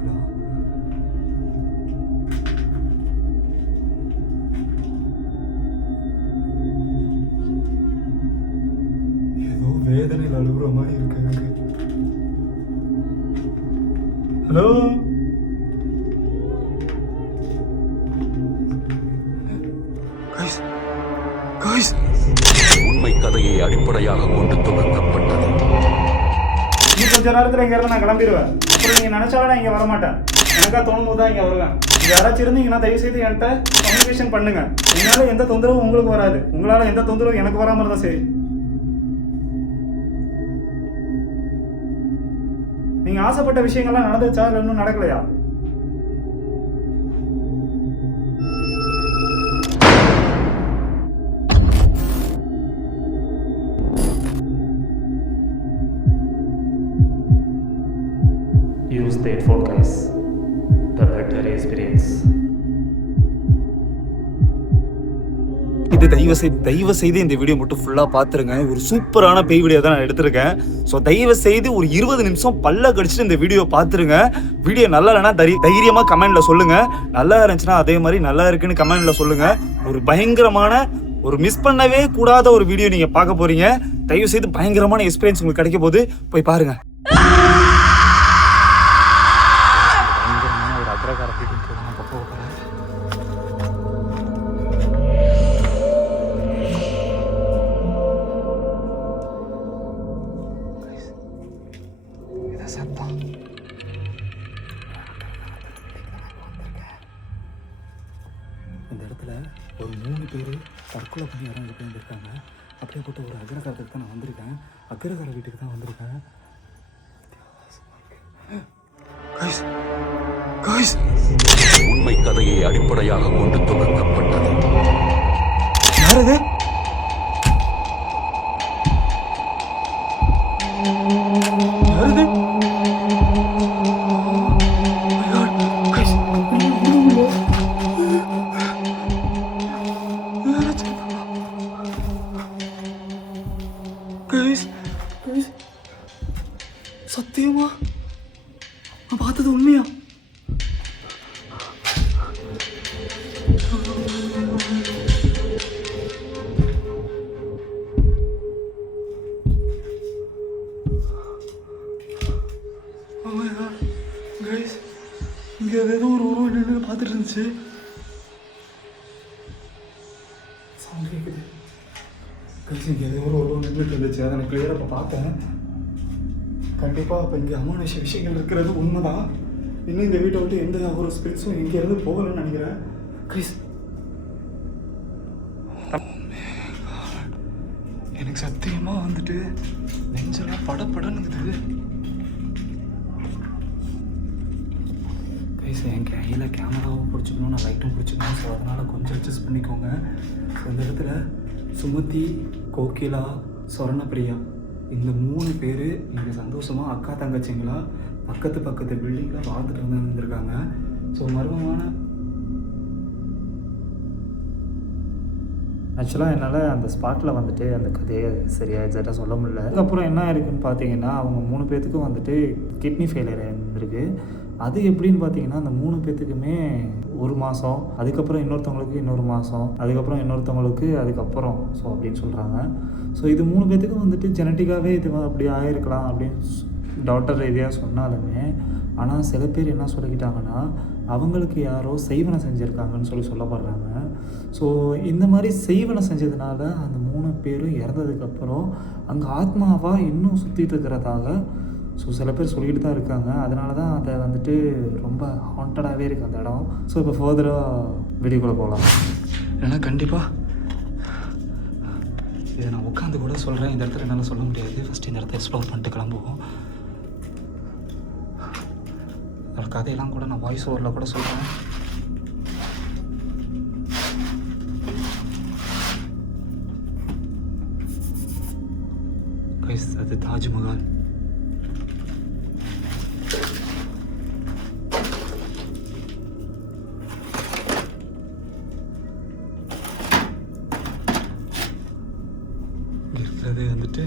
இருக்கலாம். ஏதோ வேதனையில் அழுகுற மாதிரி இருக்கு. ஹலோ, உண்மை கதையை அடிப்படையாக கொண்டு துவக்கப்பட்டது. நீ கொஞ்ச நேரத்தில் இங்க இருந்து நான் கிளம்பிடுவேன். அப்புறம் நீங்க நினைச்சாலும் நான் இங்க வரமாட்டேன். எனக்கா தோணும் போது தான் இங்க வருவேன். யாராச்சும் இருந்தீங்கன்னா தயவு செய்து என்கிட்ட கம்யூனிகேஷன் பண்ணுங்க. என்னால எந்த தொந்தரவும் உங்களுக்கு வராது, உங்களால எந்த தொந்தரவும் எனக்கு வராம இருந்தா சரி. நீங்க ஆசைப்பட்ட விஷயங்கள்லாம் நடந்துச்சா இல்லை இன்னும் நடக்கலையா? Use the headphone, guys. The better experience. இது தயவு செய்து இந்த வீடியோ மட்டும் ஃபுல்லாக பார்த்துருங்க. ஒரு சூப்பரான பேய் வீடியோ தான் நான் எடுத்திருக்கேன். ஸோ தயவு செய்து ஒரு 20 நிமிஷம் பல்ல கடிச்சிட்டு இந்த வீடியோ பார்த்துருங்க. வீடியோ நல்லா இல்லைன்னா தைரியமாக கமெண்ட்டில் சொல்லுங்கள். நல்லா இருந்துச்சுன்னா அதே மாதிரி நல்லா இருக்குன்னு கமெண்ட்டில் சொல்லுங்கள். ஒரு பயங்கரமான ஒரு மிஸ் பண்ணவே கூடாத ஒரு வீடியோ நீங்கள் பார்க்க போகிறீங்க. தயவு செய்து பயங்கரமான எக்ஸ்பீரியன்ஸ் உங்களுக்கு கிடைக்க போது போய் பாருங்கள். பயங்கரமான ஒரு அக்ரகார ஃபீலிங் நான் போக போகிறேன். இந்த இடத்துல ஒரு 3 பேர் தற்கொலை பண்ணி இறந்து போயிருக்காங்க. அப்படியே போட்டு ஒரு அக்ரகாரத்துக்கு தான் நான் வந்திருக்கேன். அக்ரகார வீட்டுக்கு தான் வந்திருக்கேன். உண்மை கதையை அடிப்படையாக கொண்டு துவக்கப்பட்டது. யார் இது? சத்தியமா நான் பார்த்தது உண்மையா? இங்க ஏதோ ஒரு உருவம் நின்று பார்த்துட்டு இருந்துச்சு. சவுண்ட் கேட்குது. இங்கே ஏதோ ஒரு உருவம் நின்றுட்டு இருந்துச்சு. அதை நான் கிளியராக இப்போ பார்த்தேன். கண்டிப்பாக இப்போ இங்கே அமானுஷ விஷயங்கள் இருக்கிறது உண்மைதான். இன்னும் இந்த வீட்டை விட்டு எந்த ஒரு ஸ்பிரிட்ஸும் இங்கேருந்து போகலன்னு நினைக்கிறேன். கைஸ், எனக்கு சத்தியமாக வந்துட்டு நெஞ்செல்லாம் படப்படனுங்குது. கைஸ், என் கையில் கேமராவும் பிடிச்சிக்கணும், நான் லைட்டும் பிடிச்சிக்கணும். ஸோ அதனால் கொஞ்சம் அட்ஜஸ்ட் பண்ணிக்கோங்க. இந்த இடத்துல சுமதி, கோகிலா, சொர்ணப்பிரியா இந்த 3 பேர் இங்கே சந்தோஷமாக அக்கா தங்கச்சிங்களா பக்கத்து பில்டிங்கில் வாழ்ந்துட்டு வந்துருக்காங்க. ஸோ மர்மமான ஆக்சுவலாக என்னால் அந்த ஸ்பாட்டில் வந்துட்டு அந்த கதையை சரியாக எக்ஸாக்டாக சொல்ல முடியல. அதுக்கப்புறம் என்ன இருக்குன்னு பார்த்தீங்கன்னா, அவங்க 3 பேர்த்துக்கும் வந்துட்டு கிட்னி ஃபெயிலியர் இருந்திருக்கு. அது எப்படின்னு பார்த்தீங்கன்னா, அந்த 3 பேர்த்துக்குமே 1 மாதம், அதுக்கப்புறம் இன்னொருத்தவங்களுக்கு இன்னொரு மாதம், அதுக்கப்புறம் இன்னொருத்தவங்களுக்கு அதுக்கப்புறம் ஸோ அப்படின்னு சொல்கிறாங்க. ஸோ இது 3 பேர்த்துக்கும் வந்துட்டு ஜெனட்டிக்காகவே இது அப்படி ஆகிருக்கலாம் அப்படின்னு டாக்டர் ரீதியாக சொன்னாலுமே, ஆனால் சில பேர் என்ன சொல்லிக்கிட்டாங்கன்னா, அவங்களுக்கு யாரோ செய்வனை செஞ்சுருக்காங்கன்னு சொல்லப்படுறாங்க. ஸோ இந்த மாதிரி செய்வனை செஞ்சதுனால அந்த 3 பேரும் இறந்ததுக்கப்புறம் அங்கே ஆத்மாவாக இன்னும் சுற்றிட்டு இருக்கிறதாக ஸோ சில பேர் சொல்லிட்டு தான் இருக்காங்க. அதனால தான் அதை வந்துட்டு ரொம்ப ஹாண்டடாகவே இருக்குது அந்த இடம். ஸோ இப்போ ஃபர்தராக வீடியோக்குள்ளே போகலாம். ஏன்னா கண்டிப்பாக இதை நான் உட்காந்து கூட சொல்கிறேன். இந்த இடத்துல என்னால் சொல்ல முடியாது. ஃபஸ்ட்டு இந்த இடத்த எக்ஸ்ப்ளோர் பண்ணிட்டு கிளம்புவோம். அதோட கதையெல்லாம் கூட நான் வாய்ஸ் ஓவரில் கூட சொல்கிறேன். கைஸ், அது தாஜ்மஹால். இருக்கிறது வந்துட்டு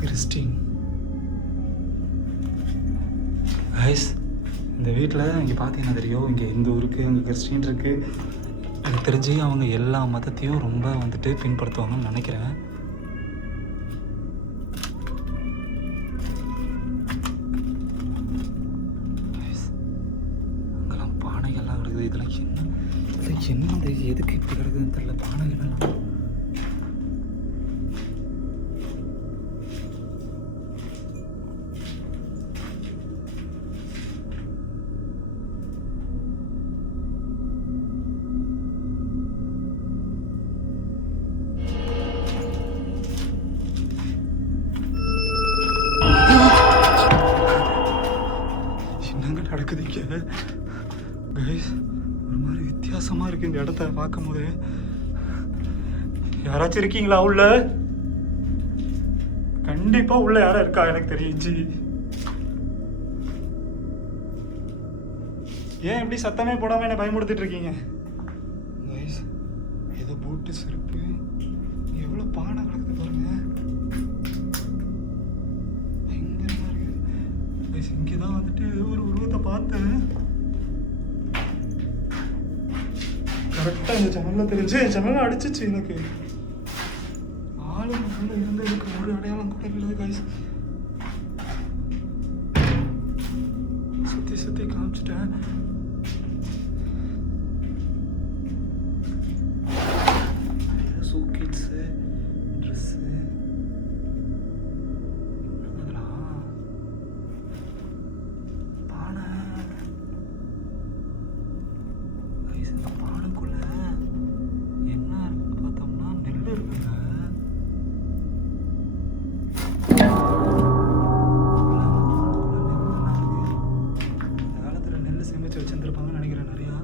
கிறிஸ்டின். கைஸ், இந்த வீட்டில் இங்கே பார்த்தீங்கன்னா தெரியும், இங்கே இந்து இருக்குது, இங்கே கிறிஸ்டின் இருக்குது. எனக்கு தெரிஞ்சு அவங்க எல்லா மதத்தையும் ரொம்ப வந்துட்டு பின்பற்றுவாங்கன்னு நினைக்கிறேன். அங்கெல்லாம் பானைகள்லாம் கிடக்குது. இதெல்லாம் என்ன எதுக்கு இப்படி கிடக்குதுன்னு தெரியல. பானைகள்லாம் என்னங்க நடக்குது இங்கே? கைஸ், ஒரு மாதிரி வித்தியாசமாக இருக்குது இந்த இடத்த பார்க்கும்போது. யாராச்சும் இருக்கீங்களா உள்ள? கண்டிப்பாக உள்ள யாரும் இருக்கா எனக்கு தெரிஞ்சு. ஏன் இப்படி சத்தமே போடாமல் என்ன பயமுடுத்திட்டு இருக்கீங்க? கைஸ், ஏதோ பூட்டு செருப்பு, எவ்வளோ பானை கிடக்குது பாருங்க. பயங்கரமாக இருக்குது. கைஸ், இங்கே தான் வந்துட்டு ஏதோ ஒரு உருவத்தை பார்த்தேன். கரெக்டாக இந்த ஜன்னலில் தெரிஞ்சு ஜன்னலை அடிச்சிச்சு எனக்கு. ஆளுங்க உள்ள இருந்ததுக்கு ஒரு அடையாளம் கூட இல்லை கைஸ். சுற்றி சுற்றி காமிச்சிட்டேன். சூக்கிட்ஸு, ட்ரெஸ்ஸு, அதெல்லாம் பானை. கைஸ், இந்த பானைக்குள்ள என்ன இருக்குன்னு பார்த்தோம்னா நெல் இருக்குங்க. இந்த காலத்தில் நெல் சேமிச்சு வச்சுருந்துருப்பாங்கன்னு நினைக்கிறேன் நிறையா.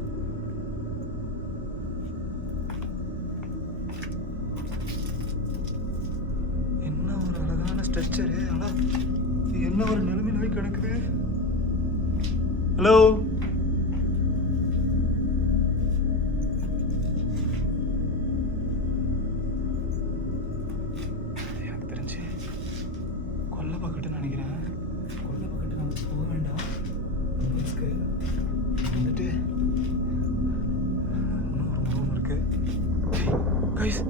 என்ன ஒரு அழகான ஸ்ட்ரக்சரு. ஆனால் இது என்ன ஒரு நிலைமையில கிடக்குது. ஹலோ, எனக்கு தெரிஞ்சு கொல்லை பக்கெட்டுன்னு நினைக்கிறேன். கொல்லை பக்கெட்டு நம்ம போக வேண்டாம். ரிஸ்க்கு வந்துட்டு இன்னும் ஒரு ரூம் இருக்கு. கைஸ்,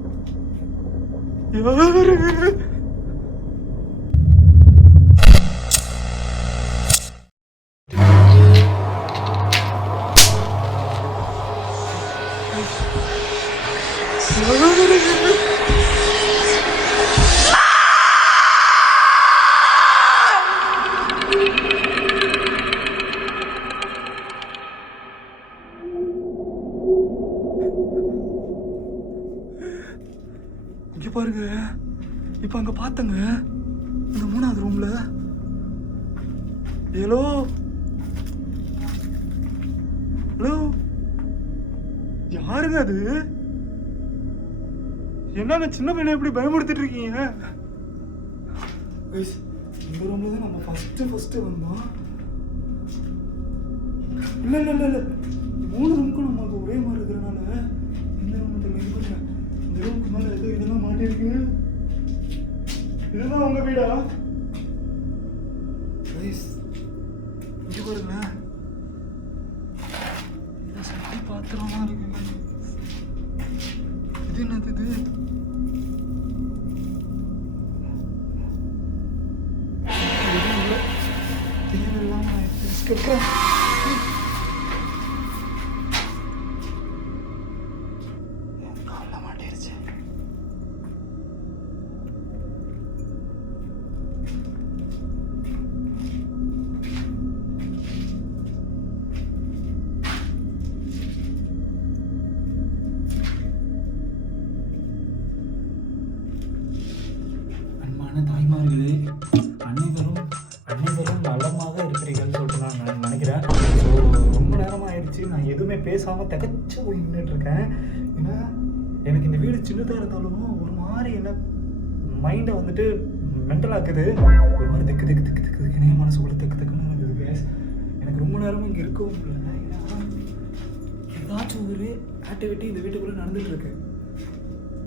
யாரு? இங்க பாருங்க, இப்ப அங்க பார்த்தங்க இந்த 3வது ரூம்ல. ஹலோ ஹலோ, யாருங்க அது? என்னங்க சின்ன பையனை எப்படி பயமுடுத்திட்டு இருக்கீங்க? கைஸ், இந்த ரூம்ல தான் நம்ம ஃபர்ஸ்ட் வந்தோம். இல்ல இல்ல இல்ல இல்ல, 3 ரூமுக்கும் நம்ம அங்க ஒரே மாதிரி இருக்கிறனால இந்த ரூம் தெரியல. இந்த ரூமுக்கு மேல ஏதோ இதெல்லாம் மாட்டிருக்கு. இதுதான் உங்க வீடா? கைஸ், இங்க பாருங்க, இந்த சட்டி பாத்திரமா இருக்குங்க. இது என்னது இது? தேவையில்லாம நான் ரிஸ்க் எடுக்கிறேன். தாய்மார்களே, அனைவரும் நலமாக இருக்கிறீர்கள் சொல்லிட்டு நான் நினைக்கிறேன். ஸோ ரொம்ப நேரமாக ஆயிடுச்சு, நான் எதுவுமே பேசாமல் தகச்சு போய் நின்றுட்டுருக்கேன். ஏன்னா எனக்கு இந்த வீடு சின்னதாக இருந்தாலும் ஒரு மாதிரி என்ன மைண்டை வந்துட்டு மென்டலாக்குது. ஒரு மாதிரி திக்கு திக்கு திக்கு திக்கு திக்குனே மனசுக்குள்ளே திக்கு திக்குன்னு இருக்குது கேஸ். எனக்கு ரொம்ப நேரமும் இங்கே இருக்கவும் முடியல. ஏன்னா ஏதாச்சும் ஒரு ஆக்டிவிட்டி இந்த வீட்டுக்குள்ளே நடந்துகிட்டு இருக்கு.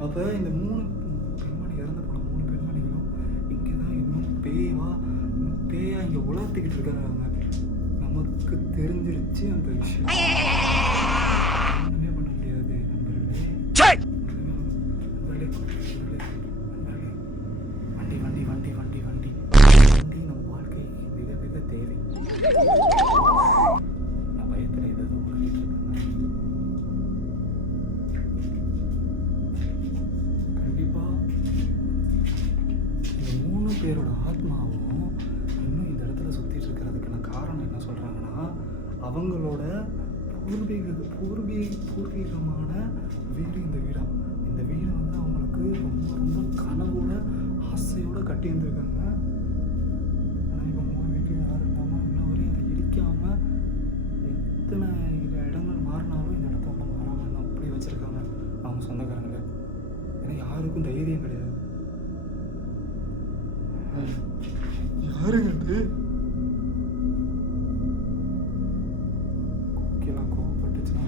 அப்போ இந்த 3 பெண்மணி இறந்து போன 3 பெண்மணிகளும் இங்கே தான் இன்னும் பேயா இங்கே உலர்த்திக்கிட்டு இருக்காங்க. அவங்க நமக்கு தெரிஞ்சிருச்சு அந்த விஷயம். ஒண்ணுமே பண்ண முடியாது நண்பர்களே. வண்டி வண்டி வண்டி வண்டி வண்டி வண்டி நம்ம வாழ்க்கைக்கு மிக மிக தேவை. நான் பயத்தில் ஏதாவது உணர்ந்துட்டு இருக்கேன். கண்டிப்பா இந்த 3 பேரோட ஆத்மாவும் இன்னும் இந்த இடத்துல சுத்திட்டு இருக்கிறதுக்கான காரணம் என்ன சொல்றாங்கன்னா, அவங்களோட பூர்வீகமான வீடு இந்த வீடா. இந்த வீடு வந்து அவங்களுக்கு ரொம்ப ரொம்ப கனவோட ஆசையோட கட்டி இருந்திருக்காங்க. ஆனால் இப்போ 3 வீட்லையும் யாரும் இல்லாமல் இன்னும் வரையும் அதை இடிக்காம எத்தனை இடங்கள் மாறினாலும் இந்த இடத்த ஒன்றும் மாறாமல் இன்னும் அப்படியே வச்சுருக்காங்க அவங்க சொந்தக்காரங்கள. ஏன்னா யாருக்கும் தைரியம் கிடையாது. யாருங்க அது? கோக்கிலாம் கோவப்பட்டுச்சுன்னா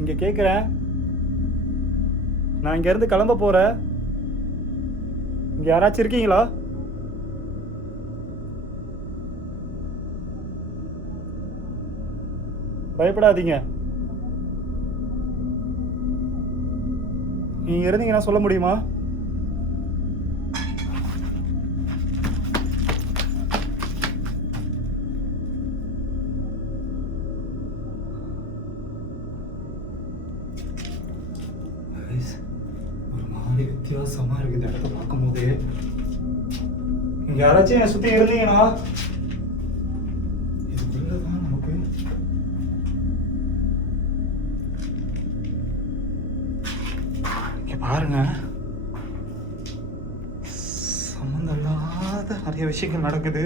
இங்க கேட்குறேன். நான் இங்கேருந்து கிளம்ப போகிறேன். இங்கே யாராச்சும் இருக்கீங்களா? பயப்படாதீங்க. நீங்க இருந்தீங்கன்னா சொல்ல முடியுமா? ஒரு மாதிரி வித்தியாசமா இருக்கு இந்த இடத்த பார்க்கும் போது. இங்க யாராச்சும் என்னை சுத்தி இருந்தீங்கன்னா இதுக்குள்ளதான் நமக்கு இங்க பாருங்க, சம்மந்தம் இல்லாத நிறைய விஷயங்கள் நடக்குது.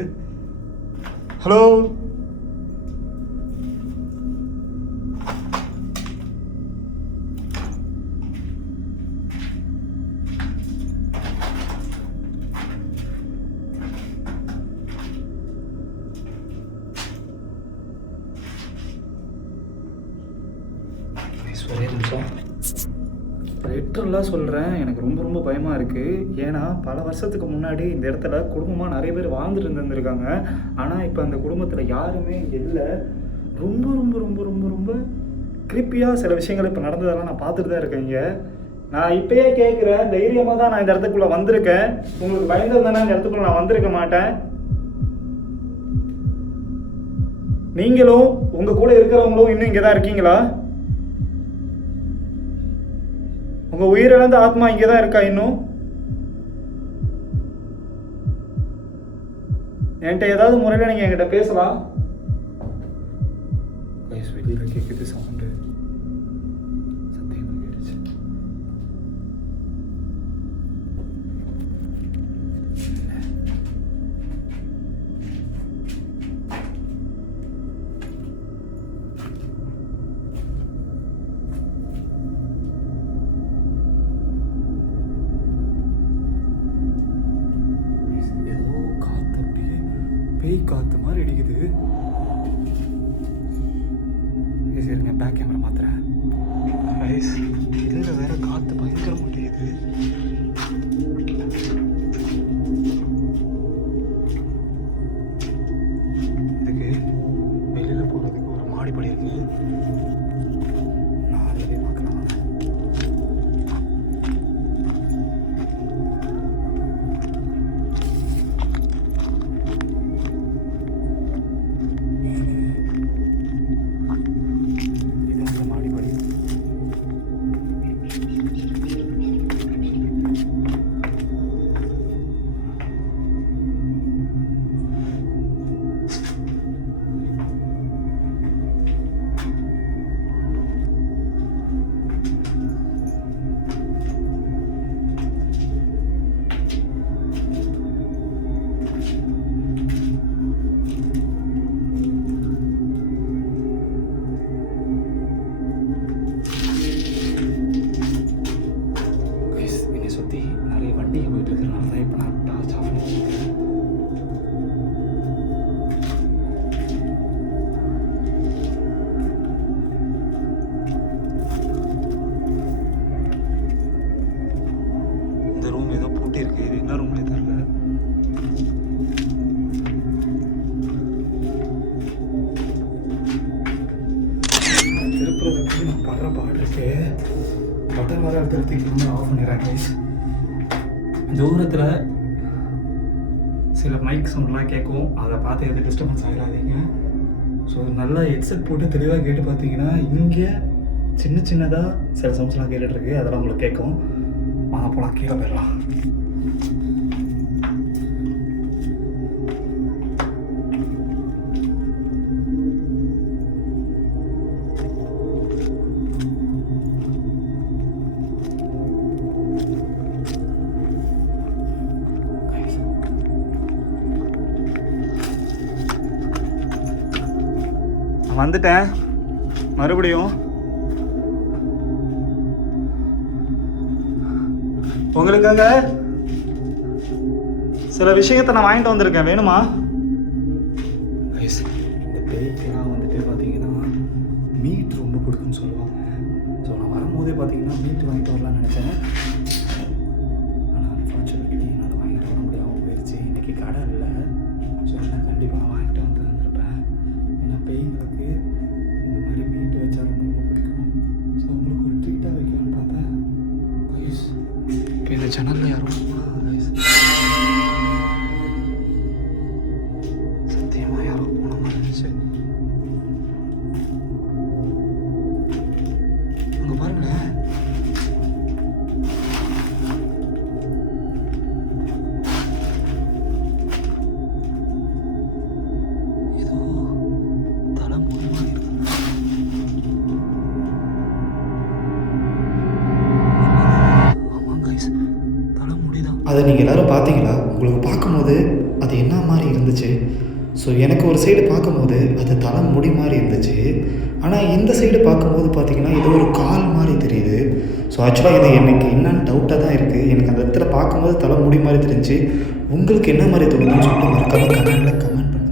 ஹலோ, ஒரே நிமிஷம். லிட்டரலாக சொல்கிறேன், எனக்கு ரொம்ப ரொம்ப பயமாக இருக்குது. ஏன்னா பல வருஷத்துக்கு முன்னாடி இந்த இடத்துல குடும்பமாக நிறைய பேர் வாழ்ந்துட்டு இருந்திருக்காங்க. ஆனால் இப்போ அந்த குடும்பத்தில் யாருமே இங்கே இல்லை. ரொம்ப ரொம்ப ரொம்ப ரொம்ப ரொம்ப கிரிப்பியாக சில விஷயங்கள் இப்போ நடந்ததெல்லாம் நான் பார்த்துட்டு தான் இருக்கேன். இங்கே நான் இப்பயே கேட்குறேன், தைரியமாக தான் நான் இந்த இடத்துக்குள்ளே வந்திருக்கேன். உங்களுக்கு பயந்துருந்தேன்னா இந்த இடத்துக்குள்ளே நான் வந்திருக்க மாட்டேன். நீங்களும் உங்கள் கூட இருக்கிறவங்களும் இன்னும் இங்கே தான் இருக்கீங்களா? உங்க உயிரிழந்த ஆத்மா இங்கே தான் இருக்கா இன்னும்? என்கிட்ட ஏதாவது முறையில் நீங்க என்கிட்ட பேசலாம். வெளியில கேட்குது சவுண்டு, சத்தியமா கேட்டுச்சு. ஏதோ காத்து அப்படியே பேய் காத்து மாதிரி அடிக்குது. சரிங்க, பேக் கேமரா மாத்துறேன். இதில் வேற காத்து பயங்கரமாக அடிக்குது. இதுக்கு வெளியில் போகிறதுக்கு ஒரு மாடிப்படி இருக்கு. நான் அதில் போய் பார்க்கலாம். படுற பாடு இருக்கு. பட்டன் வர இடத்துல ஆஃப் பண்ணிடுறேன் கைஸ். தூரத்தில் சில மைக் சவுண்ட்லாம் கேட்கும், அதை பார்த்து எது டிஸ்டர்பன்ஸ் ஆகிடாதீங்க. ஸோ நல்லா ஹெட்செட் போட்டு தெளிவாக கேட்டு பார்த்தீங்கன்னா இங்கே சின்னதாக சில சவுண்ட்ஸ்லாம் கேட்டுட்ருக்கு, அதெல்லாம் உங்களுக்கு கேட்கும். வாங்க போகலாம், கீழே போயிடலாம். வந்துட்டேன் மறுபடியும். உங்களுக்காக சில விஷயத்தை நான் வாங்கிட்டு வந்திருக்கேன், வேணுமா? இந்த பேய்க்கெல்லாம் வந்துட்டு பார்த்தீங்கன்னா மீட் ரொம்ப பிடிக்கும்னு சொல்லுவாங்க. ஸோ நான் வரும்போதே பார்த்தீங்கன்னா மீட் வாங்கிட்டு வரலான்னு நினச்சேன். ஆனால் அன்ஃபார்ச்சுனேட்லி என்னால் வாங்கிட்டு வர முடியாமல் போயிடுச்சு. இன்றைக்கி கடை இல்லை. ஸோ நான் கண்டிப்பாக நான் வாங்கிட்டு வந்திருப்பேன். ஏன்னா பேய்களுக்கு இந்த மாதிரி மீட் வச்சா ரொம்ப பிடிக்கும். ஸோ அவங்களுக்கு ஒரு ட்ரீட்டாக வைக்கலான்னு பார்த்தேன். இப்போ இந்த சேனலில் யாரும் சத்தியமாக யாரும் போன மாதிரி இருந்துச்சு. அங்கே பாருங்களேன், ஏதோ தலை மூலமாக இருக்குங்க. ஆமாம் கைஸ், தலை முடிதான். அதை நீங்கள் எல்லோரும் பார்த்தீங்களா? உங்களுக்கு பார்க்கும்போது அது என்ன மாதிரி இருந்துச்சு? ஸோ எனக்கு ஒரு சைடு பார்க்கும்போது அது தலை முடி மாதிரி இருந்துச்சு. ஆனால் இந்த சைடு பார்க்கும்போது பார்த்தீங்கன்னா இது ஒரு கால் மாதிரி தெரியுது. ஸோ ஆக்சுவலாக இது எனக்கு என்னன்னு டவுட்டாக தான் இருக்குது. எனக்கு அந்த இடத்துல பார்க்கும்போது தலை முடி மாதிரி தெரிஞ்சு. உங்களுக்கு என்ன மாதிரி தோணுதுன்னு சொல்லிட்டு மறக்காம கமெண்ட்டில் கமெண்ட் பண்ணுங்கள்.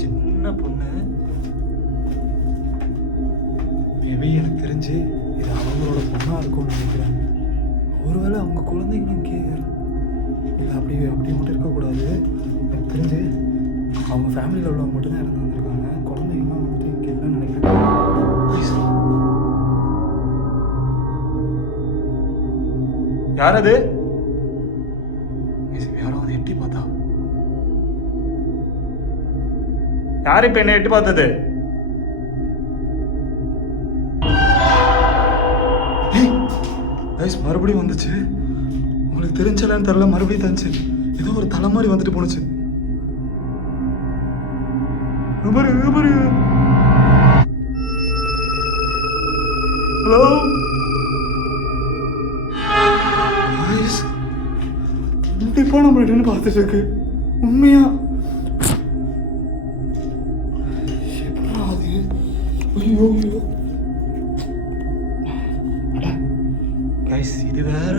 சின்ன பொண்ணு, மேபி எனக்கு தெரிஞ்சு இது அவங்களோட பொண்ணாக இருக்கும்னு நினைக்கிறேன். ஒருவேளை அவங்க குழந்தைங்க இங்கே இல்லை, அப்படி மட்டும் இருக்கக்கூடாது. எனக்கு தெரிஞ்சு அவங்க ஃபேமிலியில் உள்ளவங்க மட்டும்தான் இறந்து வந்திருக்காங்க. குழந்தைங்கலாம் வந்துட்டு இங்கே இல்லைன்னு நினைக்கிறேன். யார் அது? யாரும் அதை எட்டி பார்த்தா? யார் இப்போ என்ன எட்டு பார்த்தது? மறுபடியும் வந்துச்சு. உங்களுக்கு தெரிஞ்சலன்னு தெரியல, மறுபடியும் தந்துச்சு. ஏதோ ஒரு தலை மாதிரி வந்துட்டு போனுச்சு. ஹலோ கண்டிப்பா நம்ம ரிட்டர்ன் பார்த்துட்டு இருக்கு. உண்மையா ஐயோ கைஸ், இது வேற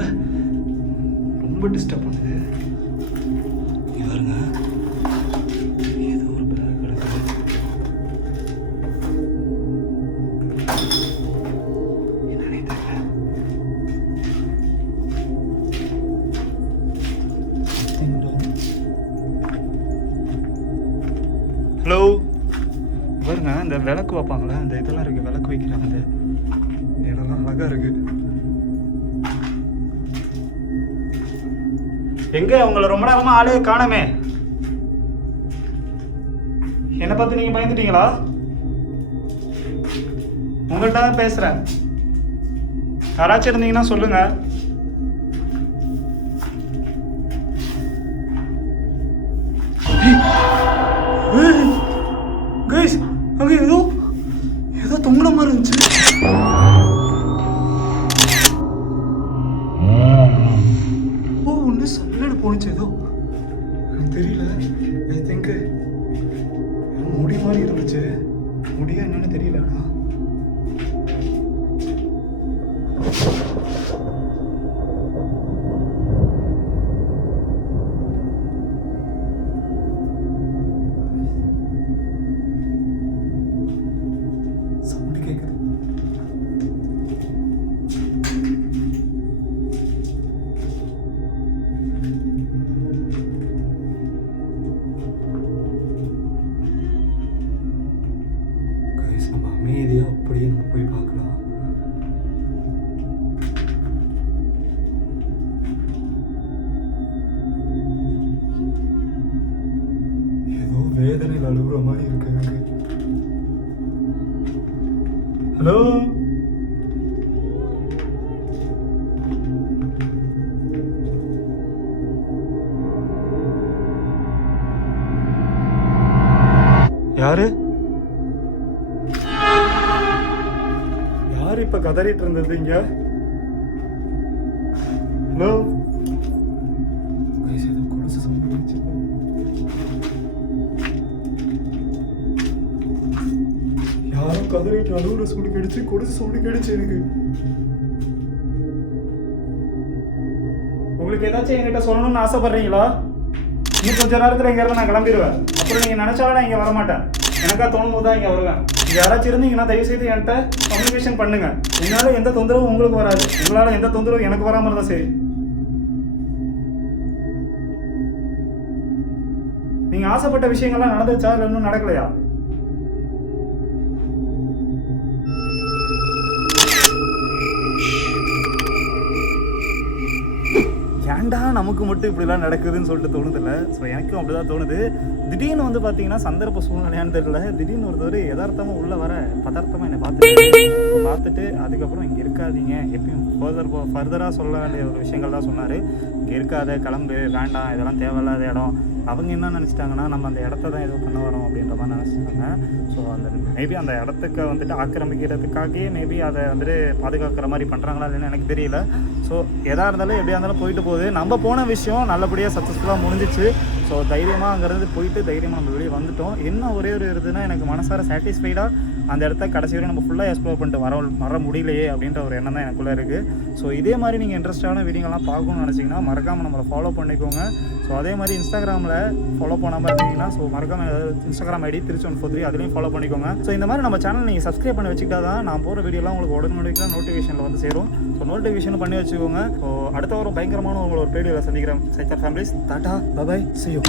ரொம்ப டிஸ்டர்ப் பண்ணுது. இங்க பாருங்க, ஏதோ ஒரு பேக் கிடக்குது. என்னன்னே தெரியல. ஹலோ பாருங்க, இந்த விளக்கு வைப்பாங்களே, அந்த இதெல்லாம் இருக்கு, விளக்கு வைக்கிறாங்க. அந்த இடம்லாம் அழகா இருக்கு. எங்க உங்களை ரொம்ப நேரமா ஆளே காணமே? என்ன பார்த்து நீங்க பயந்துட்டீங்களா? உங்கள்கிட்ட தான் பேசுறேன். யாராச்சும் இருந்தீங்கன்னா சொல்லுங்க. கைஸ், அங்க ஏதோ தொங்குன மாதிரி இருந்துச்சு. ஒன்று சல்லடு போனுச்சு, ஏதோ எனக்கு தெரியல. ஐ திங்க் முடி மாதிரி இருந்துச்சு. முடியா என்னன்னு தெரியல. சவுண்டு கேட்குது. ஹலோ யாரு யாரு இப்ப கதறிட்டு இருந்தது இங்க? ஹலோ கொலுசு சவுண்ட் கேட்டுச்சு. யாரும் கதறிட்டு அழுவுற சவுண்ட் கேட்டுச்சு, கொலுசு சவுண்ட் கேட்டுச்சு எனக்கு. உங்களுக்கு ஏதாச்சும் என்கிட்ட சொல்லணும்னு ஆசைப்படுறீங்களா? இன்னும் கொஞ்ச நேரத்தில் இங்க இருந்து நான் கிளம்பிடுவேன். அப்புறம் நீங்க நினைச்சாலும் நான் இங்க வரமாட்டேன். எனக்கா தோணும் போது தான் இங்க வருவேன். இங்க யாராச்சும் இருந்தீங்கன்னா தயவு செய்து என்கிட்ட கம்யூனிகேஷன் பண்ணுங்க. என்னால எந்த தொந்தரவும் உங்களுக்கு வராது, உங்களால எந்த தொந்தரவும் எனக்கு வராம இருந்தா சரி. நீங்க ஆசைப்பட்ட விஷயங்கள்லாம் நடந்துச்சா இல்லை இன்னும் நடக்கலையா? ஏன்டா நமக்கு மட்டும் இப்படிலாம் நடக்குதுன்னு சொல்லிட்டு தோணுதில்ல. ஸோ எனக்கும் அப்படிதான் தோணுது. திடீர்னு வந்து பார்த்தீங்கன்னா சந்தர்ப்ப சூழ்நிலையான்னு தெரியல, திடீர்னு ஒருத்தர் யதார்த்தமாக உள்ளே வர பதார்த்தமாக என்னை பார்த்துட்டு அதுக்கப்புறம் இங்கே இருக்காதீங்க, எப்பயும் ஃபர்தராக சொல்ல வேண்டிய ஒரு விஷயங்கள் தான் சொன்னார். இங்கே இருக்காத, கிளம்பு, வேண்டாம், இதெல்லாம் தேவையில்லாத இடம். அவங்க என்ன நினச்சிட்டாங்கன்னா நம்ம அந்த இடத்த தான் ஏதோ பண்ண வரோம் அப்படின்ற மாதிரி நினச்சிட்டாங்க. ஸோ அந்த மேபி அந்த இடத்துக்கு வந்துட்டு ஆக்கிரமிக்கிறதுக்காகவே மேபி அதை வந்துட்டு பாதுகாக்கிற மாதிரி பண்ணுறாங்களா இல்லைன்னு எனக்கு தெரியல. ஸோ எதாக இருந்தாலும் எப்படியா இருந்தாலும் போயிட்டு போகுது. நம்ம போன விஷயம் நல்லபடியாக சக்ஸஸ்ஃபுல்லாக முடிஞ்சிச்சு. ஸோ தைரியமாக அங்கேருந்து போயிட்டு தைரியமாக நம்ம வெளியே வந்துட்டோம். என்ன ஒரே ஒரு இதுனா எனக்கு மனசார சாட்டிஸ்ஃபைடாக அந்த இடத்த கடைசி வரையும் நம்ம ஃபுல்லாக எக்ஸ்ப்ளோர் பண்ணிட்டு வர முடியலையே அப்படின்ற ஒரு எண்ணம் தான் எனக்குள்ளே இருக்குது. ஸோ இதே மாதிரி நீங்கள் இன்ட்ரெஸ்டான வீடியோலாம் பார்க்கணும்னு நினச்சிங்கன்னா மறக்காமல் நம்மளை ஃபாலோ பண்ணிக்கோங்க. ஸோ அதே மாதிரி இன்ஸ்டாகிராமில் ஃபாலோ பண்ணாமல் இருந்தீங்கன்னா ஸோ மறக்காமல் இன்ஸ்டாகிராம் ஐடி திருச்சி143 அதுலேயும் ஃபாலோ பண்ணிக்கோங்க. ஸோ இந்த மாதிரி நம்ம சேனல் நீங்கள் சப்ஸ்கிரைப் பண்ணி வச்சுக்கிட்டா தான் நான் போகிற வீடியோலாம் உங்களுக்கு உடனடியாக நோட்டிஃபிகேஷனில் வந்து சேரும். ஸோ நோட்டிஃபிகேஷன் பண்ணி வச்சுக்கோங்க. ஸோ அடுத்த வாரம் பயங்கரமான உங்களோட வீடியோவில் சந்திக்கிறேன். சைத்தர் families, tata, bye, see you.